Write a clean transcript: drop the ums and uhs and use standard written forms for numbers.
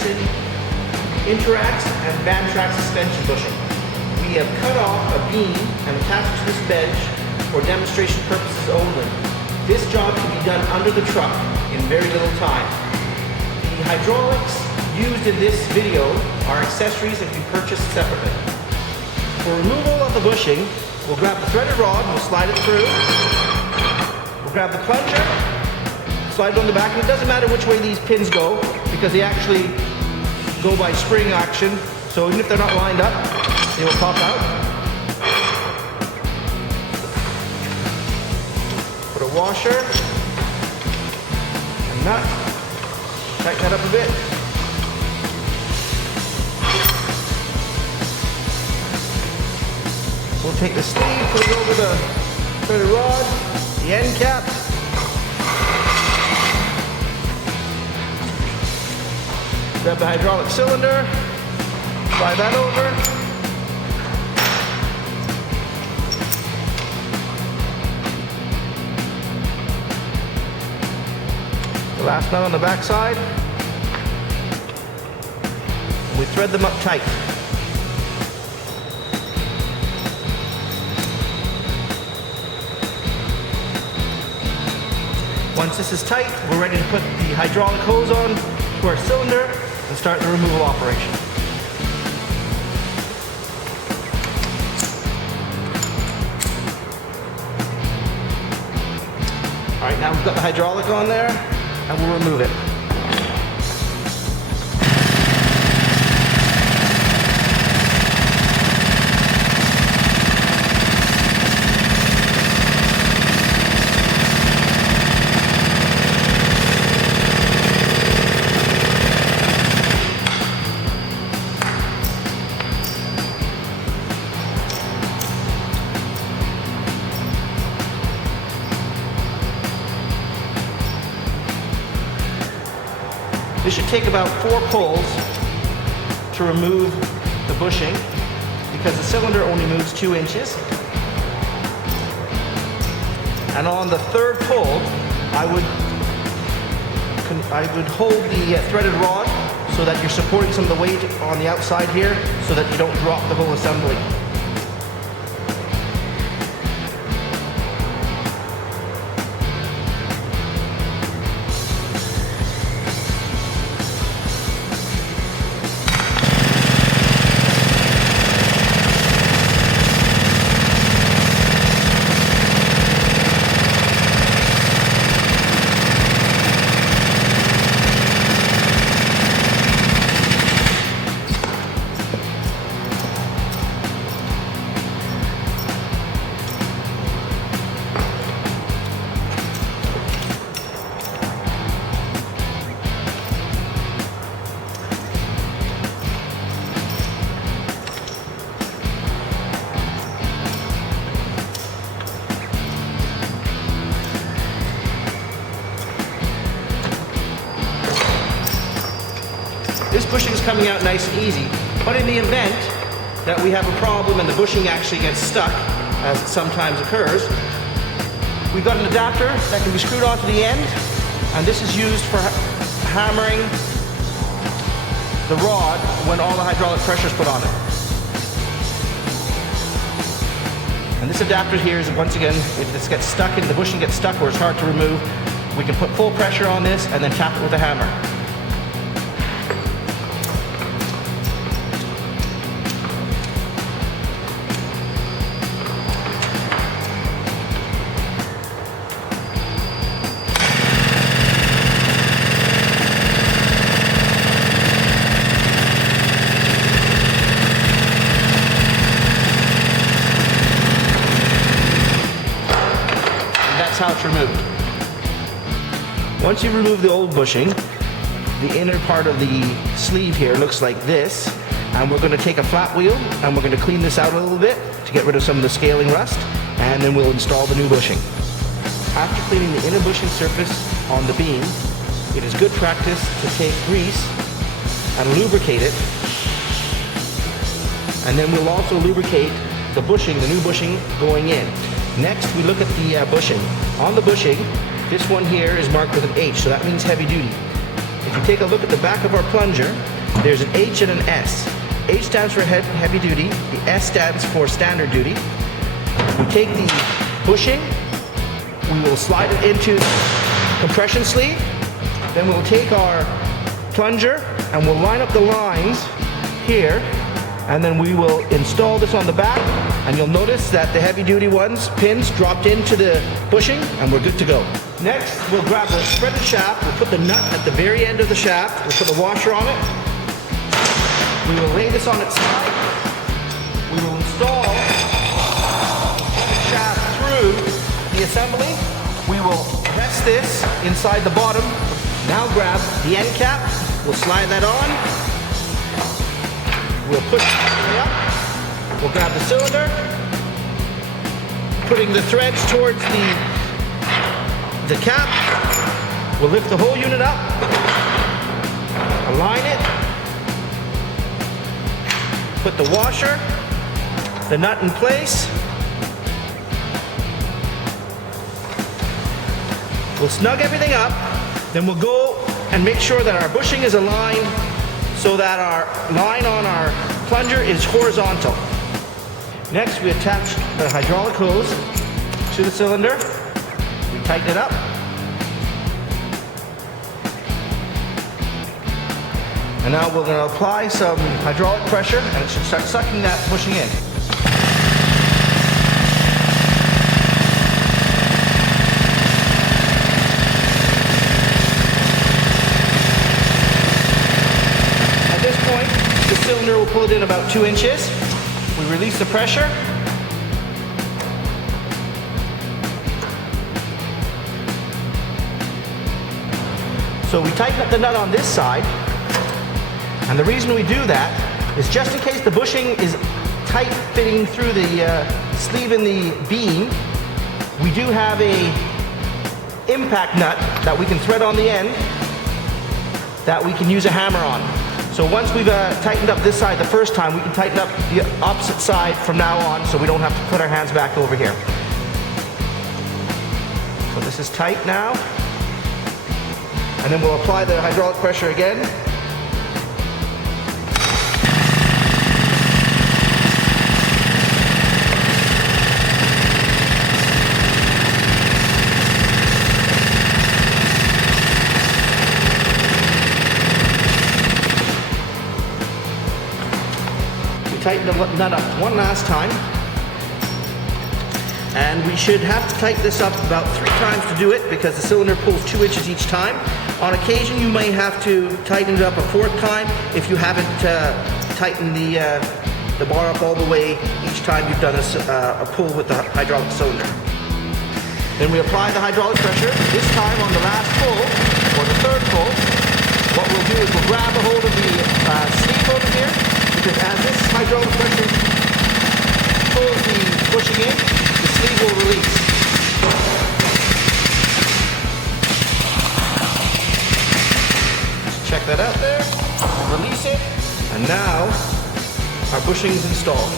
Hendrickson Intraax suspension bushing. We have cut off a beam and attached it to this bench for demonstration purposes only. This job can be done under the truck in very little time. The hydraulics used in this video are accessories that can be purchased separately. For removal of the bushing, we'll grab the threaded rod, we'll slide it through. We'll grab the plunger, slide it on the back, and it doesn't matter which way these pins go because they actually go by spring action, so even if they're not lined up, they will pop out. Put a washer, a nut, tighten that up a bit. We'll take the sleeve, put it over the threaded rod, the end cap. Grab the hydraulic cylinder, slide that over. The last nut on the back side. We thread them up tight. Once this is tight, we're ready to put the hydraulic hose on to our cylinder and start the removal operation. All right, now we've got the hydraulic on there and we'll remove it. This should take about 4 pulls to remove the bushing because the cylinder only moves 2 inches. And on the 3rd pull, I would hold the threaded rod so that you're supporting some of the weight on the outside here so that you don't drop the whole assembly. This bushing is coming out nice and easy, but in the event that we have a problem and the bushing actually gets stuck, as it sometimes occurs, we've got an adapter that can be screwed onto the end, and this is used for hammering the rod when all the hydraulic pressure is put on it. And this adapter here is, once again, if this gets stuck and the bushing gets stuck or it's hard to remove, we can put full pressure on this and then tap it with a hammer. How it's removed. Once you remove the old bushing, the inner part of the sleeve here looks like this, and we're going to take a flat wheel and we're going to clean this out a little bit to get rid of some of the scaling rust, and then we'll install the new bushing. After cleaning the inner bushing surface on the beam, it is good practice to take grease and lubricate it, and then we'll also lubricate the bushing, the new bushing going in. Next, we look at the bushing. On the bushing, this one here is marked with an H, so that means heavy duty. if you take a look at the back of our plunger, there's an H and an S. H stands for heavy duty, the S stands for standard duty. We take the bushing, we will slide it into the compression sleeve, then we'll take our plunger and we'll line up the lines here, and then we will install this on the back, and you'll notice that the heavy duty pins dropped into the bushing, and we're good to go. Next, we'll grab the threaded shaft, we'll put the nut at the very end of the shaft, we'll put the washer on it, we will lay this on its side, we will install the shaft through the assembly, we will rest this inside the bottom, now grab the end cap, we'll slide that on, we'll push it up, we'll grab the cylinder, putting the threads towards the cap, we'll lift the whole unit up, align it, put the washer, the nut in place, we'll snug everything up, then we'll go and make sure that our bushing is aligned so that our line on our plunger is horizontal. Next, we attach the hydraulic hose to the cylinder. We tighten it up. And now we're going to apply some hydraulic pressure, and it should start sucking that bushing in. The cylinder will pull it in about 2 inches. We release the pressure. So we tighten up the nut on this side, and the reason we do that is just in case the bushing is tight fitting through the sleeve in the beam, we do have a impact nut that we can thread on the end that we can use a hammer on. So once we've tightened up this side the first time, we can tighten up the opposite side from now on, so we don't have to put our hands back over here. So this is tight now. And then we'll apply the hydraulic pressure again. Tighten the nut up one last time, and we should have to tighten this up about 3 times to do it because the cylinder pulls 2 inches each time. On occasion you may have to tighten it up a 4th time if you haven't tightened the bar up all the way each time you've done a pull with the hydraulic cylinder. Then we apply the hydraulic pressure, this time on the last pull, or the 3rd pull. What we'll do is we'll grab a hold of the sleeve over here, because as this hydraulic pressure pulls the bushing in, the sleeve will release. Just check that out there, release it, and now our bushing is installed.